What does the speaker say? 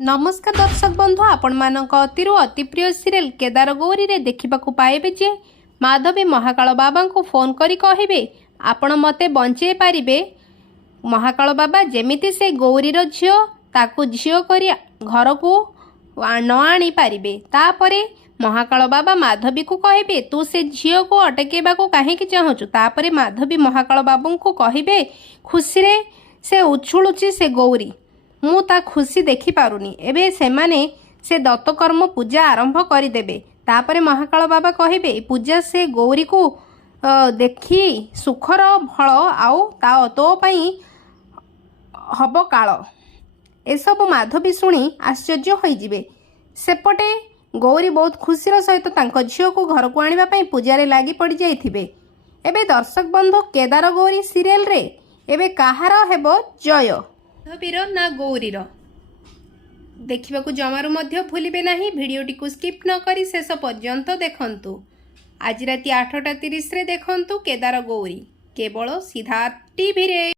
नमस्कार दर्शक बंधु आपण मानक अतिरु अति प्रिय सीरियल केदार गौरी रे देखा पाइबे जे माधवी महाकाल बाबा को फोन करी कहिबे आपण मते बंचे पारिबे। महाकाल बाबा जेमिति से गौरीर झियो ताकू झियो करी घर को न आनी पारिबे। तापरे महाकाल बाबा माधवी को कहिबे तू से झियो को अटकेबा को काहे कि चाहूचु। तापरे माधवी महाकाल बाबू को कहिबे खुशी रे से उछुलुची से गौरी मु ता खुशी देखि पारुनी एबे सेमाने से दत्तकर्म पूजा आरंभ करदेबे। तापरे महाकाल बाबा कहिबे पूजा से गौरी को देखी सुखर फल आउ ता तो पई हब काल एसबु माधवी शुणी आश्चर्य होइजिबे। सेपटे गौरी बहुत खुशीर सहित तांको झियो को घर को आनिबा पई पूजारे लागी पड़ी जाइथिबे। एबे दर्शक बंधु केदार गौरी सीरियल रे एबे काहार हेबो जय माधवीर ना गौरीर देखा जमारू मध्य भूलिबे नहीं। भिडियोटी को स्किप न करी शेष पर्यंत देखंतु। आज राति 8:30 रे देखंतु केदार गौरी केवल सिद्धार्थ टीवी रे।